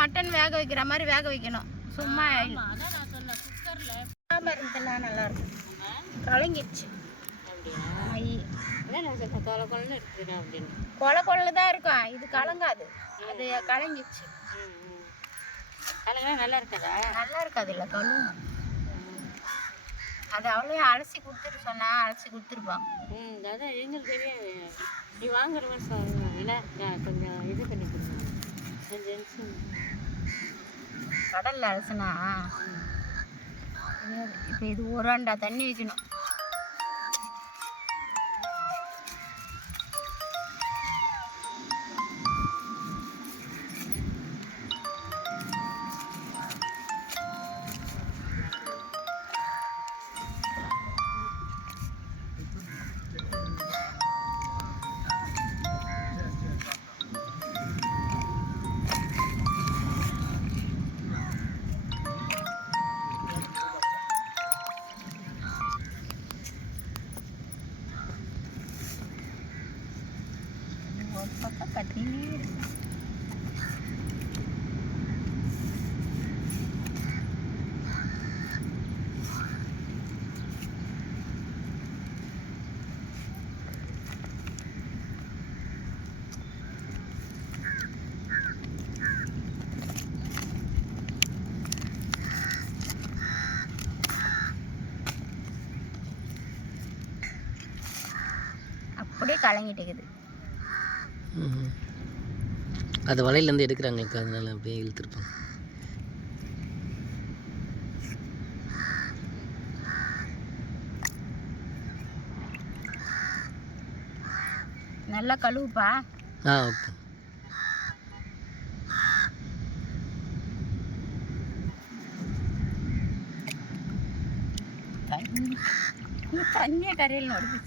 Mutton வேக வைக்கிற மாதிரி வேக வைக்கணும். சும்மா இருந்ததுன்னா நல்லா இருக்கும் கலங்கிடுச்சு கொலை கொல தான் இருக்கும். இது கலங்காது. அது கலங்கிடுச்சு நல்லா இருக்காதா? நல்லா இருக்காது இல்லை கழுவும் அது அவ்வளோ அலசி கொடுத்துட்டு சொன்னா அலசி கொடுத்துருப்பாங்க. ம் அதான் எங்களுக்கு தெரியாது. நீ வாங்குற மாதிரி சொல்லுங்க கொஞ்சம் இது பண்ணி கொடுங்க. கடலில் அலசுனா? இப்போ இது ஒரு அண்டா தண்ணி வைக்கணும். ஒரு பக்கம் கட்டினே இருக்கு அப்படியே கலங்கிட்டு இருக்குது. அது வலையிலேருந்து எடுக்கிறாங்க அதனால அப்படியே இழுத்துருப்பாங்க. நல்லா கழுவுப்பா. ஆ ஓகே. தண்ணி தண்ணியே கரையில் இல்லைவா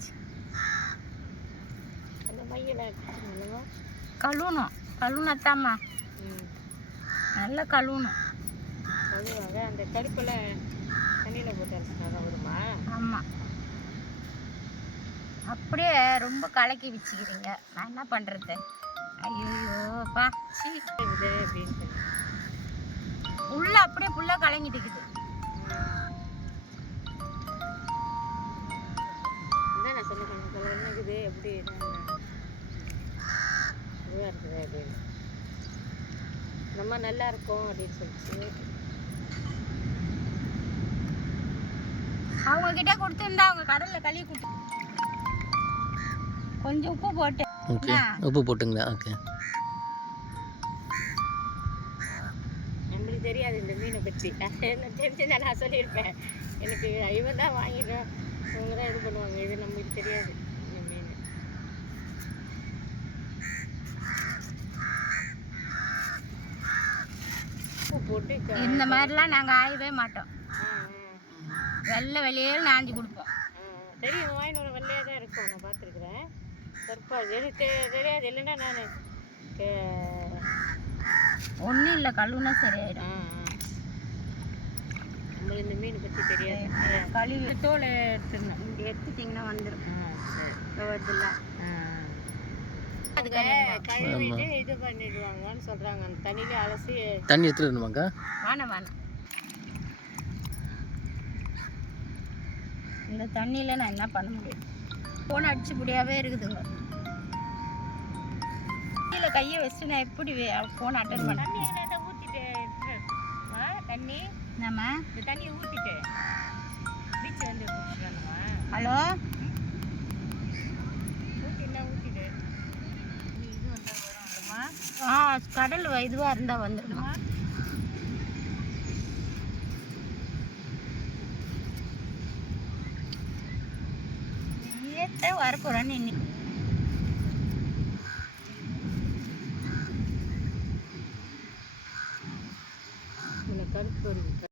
கழுவணும். கழுவுனத்தாம்மா ம். நல்லா கழுவணும். அதுவாக அந்த கருப்பில் தண்ணியில் போட்டு அரைச்சினா வருமா ஆமாம் அப்படியே ரொம்ப கலக்கி வச்சுக்கிறீங்க. நான் என்ன பண்ணுறது ஐயோப்பா சீ அப்படின்னு சொல்லி. உள்ள அப்படியே புல்லா கலங்கிட்டு இருக்குது அப்படின்னு ரொம்ப நல்லா இருக்கும் அப்படின்னு சொல்லிச்சு. அவங்க கிட்ட கொடுத்துருந்தா அவங்க கடல்ல கழுவி கொடுத்து கொஞ்சம் உப்பு போட்டு ஓகே. உப்பு போட்டுங்களா ஓகே. நம்மளுக்கு தெரியாது இந்த மீனை பற்றி. என்ன தெரிஞ்சுன்னா நான் சொல்லியிருப்பேன். எனக்கு இவன் தான் வாங்கிடும் இவங்க தான் இது பண்ணுவாங்க. இது நம்மளுக்கு தெரியாது இந்த மீன் உப்பு போட்டு இந்த மாதிரிலாம் நாங்க ஆயவே மாட்டோம். வெள்ளை வெளியே நாஞ்சி கொடுப்போம். தெரியும் வாயின் ஒரு வெள்ளையாக தான் இருக்கும் நான் பார்த்துருக்குறேன். கருப்பா எனக்கு தெரியாது. இல்லைன்னா நான் ஒன்றும் இல்லை கழுவுனா சரியாயிடும். நம்மளுக்கு இந்த மீன் பற்றி தெரியாது. கழுவி தோலை இங்கே எடுத்துட்டிங்கன்னா வந்துடும் ஆ சரி. கழுவிட்டு இது பண்ணிடுவாங்கன்னு சொல்கிறாங்க அந்த தண்ணியில அலசி தண்ணி வேணாம் வேணாம் இந்த தண்ணியில் நான் என்ன பண்ண முடியும்? ஃபோன் அடிச்சு முடியாவே இருக்குதுங்க. கீழே கையை வச்சுட்டு நான் எப்படி ஃபோன் அட்டன் பண்ண ஊற்றிட்டு தண்ணி. நம்ம இந்த தண்ணியை ஊற்றிட்டு பீச் வந்து ஹலோ ஊற்றினா ஊற்றிட்டு இது வந்தால் வரும் இல்லைம்மா ஆ கடல் இதுவாக இருந்தால் வந்துடுமா ஏத்த வரப்போறான்னு இன்னி இதில்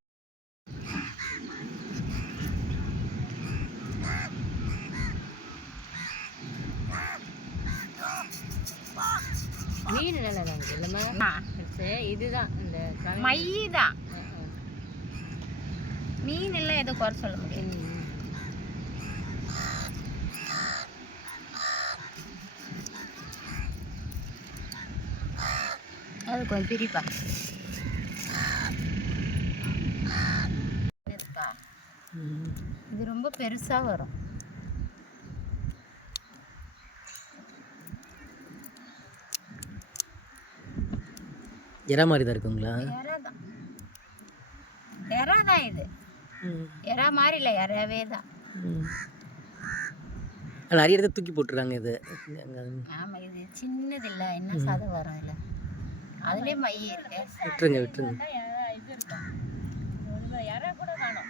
இதுதான் இந்த மை தான் மீன் எல்லாம் எதுவும் குறை சொல்ல முடியாது. அது கொஞ்சம் பிரிப்பா. இது ரொம்ப பெருசாக வரும். எறா மாதிரி தான் இருக்குங்களா? எறா தான் இது. எறா மாதிரி இல்லை எறாவே தான் நிறைய இடத்த தூக்கி போட்டுருக்காங்க இது. ஆமாம் இது சின்னது இல்லை என்ன சாதம் வரும் இல்லை அதுலேயே மைய இருக்கு. விட்டுருங்க விட்டுருங்க. எறா கூட காணும்.